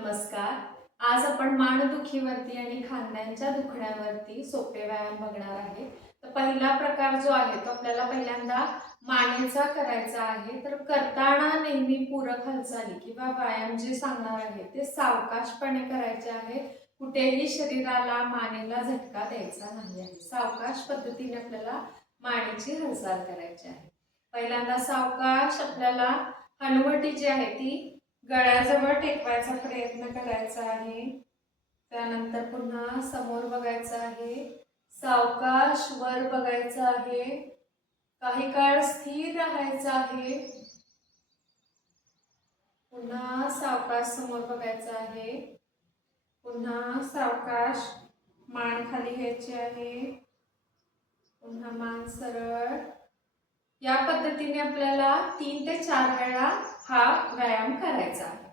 नमस्कार. आज आपण मानदुखीवरती आणि खांद्यांच्या दुखण्यावरती सोपे व्यायाम बघणार आहे. तर पहिला प्रकार जो आहे तो आपल्याला पहिल्यांदा मानेचा करायचा आहे. तर करताना नेहमी पूरक हालचाली किंवा व्यायाम जे सांगणार आहे ते सावकाशपणे करायचे आहे. कुठेही शरीराला मानेला झटका द्यायचा नाही आहे. सावकाश पद्धतीने आपल्याला मानेची हालचाल करायची आहे. पहिल्यांदा सावकाश आपल्याला हनुवटी जी आहे ती गळ्याजवळ टेकवायचा प्रयत्न करायचा आहे. त्यानंतर पुन्हा समोर बघायचं आहे. सावकाश वर बघायचं आहे. काही काळ स्थिर राहायचं आहे. पुन्हा सावकाश समोर बघायचं आहे. पुन्हा सावकाश मान खाली घ्यायची आहे. पुन्हा मान सरळ. या पद्धतीने आपल्याला तीन ते चार वेळा हा व्यायाम करायचा. आहे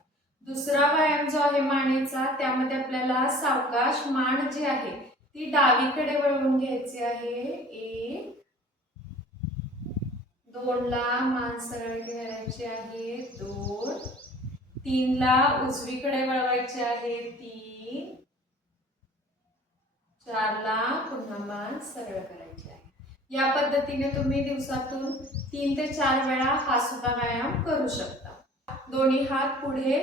दुसरा व्यायाम जो आहे मानेचा त्यामध्ये आपल्याला सावकाश मान जी आहे ती डावीकडे वळवून घ्यायची आहे. एक दोन मान सरळ घ्यायची आहे. दोन तीनला उजवीकडे वळवायची आहे. तीन चारला पुन्हा मान सरळ करायची आहे. या पद्धतीने तुम्ही दिवसातून तीन ते चार वेळा हा सुद्धा व्यायाम करू शकता. दोन्ही हात पुढे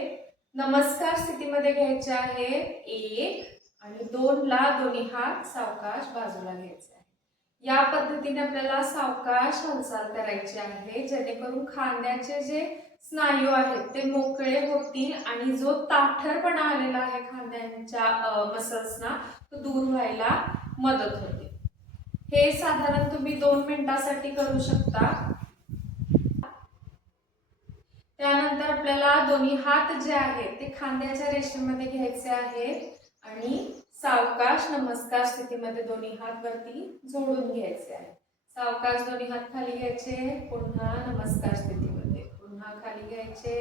नमस्कार स्थितीमध्ये घ्यायचे आहे. एक आणि दोन ला दोन्ही हात सावकाश बाजूला घ्यायचे आहे. या पद्धतीने आपल्याला सावकाश हालचाल करायची आहे. जेणेकरून खांद्याचे जे स्नायू आहेत ते मोकळे होतील आणि जो ताठरपणा आलेला आहे खांद्यांच्या मसल्सना तो दूर व्हायला मदत होते. हे साधारण तुम्ही दोन मिनिटासाठी करू शकता. त्यानंतर आपल्याला दोन्ही हात जे आहेत ते खांद्याच्या रेषेमध्ये घ्यायचे आहेत आणि सावकाश नमस्कार स्थितीमध्ये दोन्ही हात वरती जोडून घ्यायचे आहे सावकाश दोन्ही हात खाली घ्यायचे पुन्हा नमस्कार स्थितीमध्ये. पुन्हा खाली घ्यायचे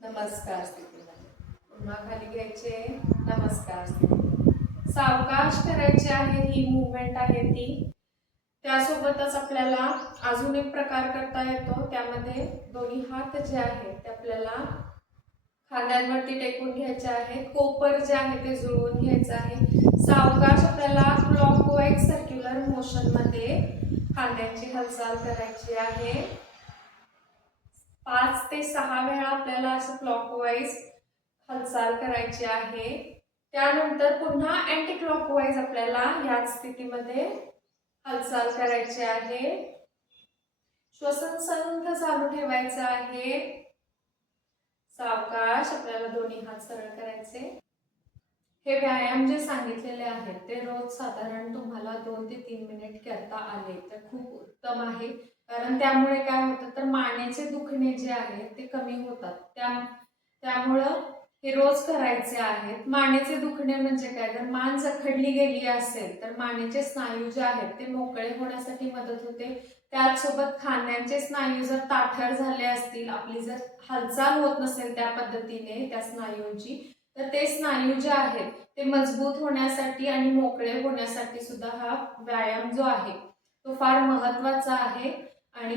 नमस्कार स्थितीमध्ये. पुन्हा खाली घ्यायचे नमस्कार स्थितीमध्ये. सावकाश करायची आहे ही मुवमेंट आहे ती. त्यासोबतच आपल्याला अजून एक प्रकार करता येतो. त्यामध्ये दोन्ही हात जे आहेत ते आपल्याला खांद्यांवरती टेकून घ्यायचे आहे. कोपर जे आहे ते जुळवून घ्यायचं आहे. सावकाश आपल्याला क्लॉकवाईज सर्क्युलर मोशनमध्ये खांद्यांची हालचाल करायची आहे. पाच ते सहा वेळा आपल्याला असं क्लॉकवाईज हालचाल करायची आहे. त्यानंतर पुन्हा अँटी क्लॉकवाईज आपल्याला याच स्थितीमध्ये हालचाल करायची आहे. श्वसन संथ चालू ठेवायचं आहे. सावकाश आपल्याला दोन्ही हात सरळ करायचे. हे व्यायाम जे सांगितलेले आहेत ते रोज साधारण तुम्हाला दोन ते तीन मिनिट करता आले तर खूप उत्तम आहे. कारण त्यामुळे काय होतं तर मानेचे दुखणे जे आहेत ते कमी होतात. त्या त्यामुळं हे रोज करायचे आहेत. मानेचे दुखणे म्हणजे काय? तर मान जखडली गेली असेल तर मानेचे स्नायू जे आहेत ते मोकळे होण्यासाठी मदत होते. त्याचसोबत खांद्यांचे स्नायू जर ताठर झाले असतील आपली जर हालचाल होत नसेल त्या पद्धतीने त्या स्नायूंची तर ते स्नायू जे आहेत ते मजबूत होण्यासाठी आणि मोकळे होण्यासाठी सुद्धा हा व्यायाम जो आहे तो फार महत्त्वाचा आहे. आणि